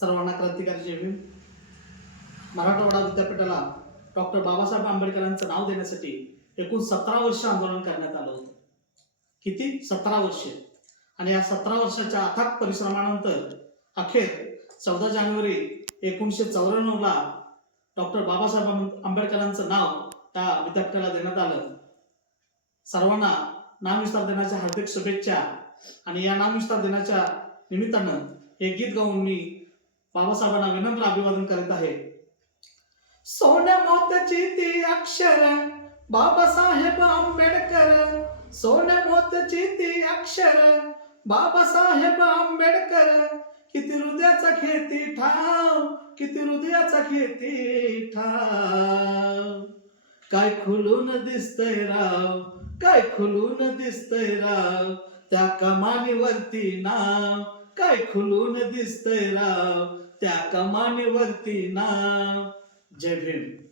सर्वांना क्रांतिकारी जय भीम. मराठवाडा विद्यापीठाला डॉक्टर बाबासाहेब आंबेडकरांचं नाव देण्यासाठी एकूण 17 वर्ष आंदोलन करण्यात आलं होतं. किती? 17 वर्ष. आणि या 17 वर्षाच्या अथक परिश्रमानंतर अखेर 14 जानेवारी 1994 ला डॉक्टर बाबासाहेब आंबेडकरांचं नाव त्या विद्यापीठाला देण्यात आलं. सर्वांना नामविस्तार दिनाच्या हार्दिक शुभेच्छा. आणि या नामविस्तार दिनाच्या निमित्तानं हे गीत गाऊन मी बाबासाहेबांना विनम्र अभिवादन करीत आहे. सोन्या मोत्याची ती अक्षर बाबासाहेब आंबेडकर, सोन्या मोत्याची ती अक्षर बाबासाहेब आंबेडकर, किती हृदयाचा खेती ठाव, किती हृदयाचा खेती ठाव. काय खुलून दिसतय राव, काय खुलून दिसतय राव, त्या कमानीवरती नाव, काय खुलून दिसतय राव, त्या कमानीवरती नाव. जय भीम.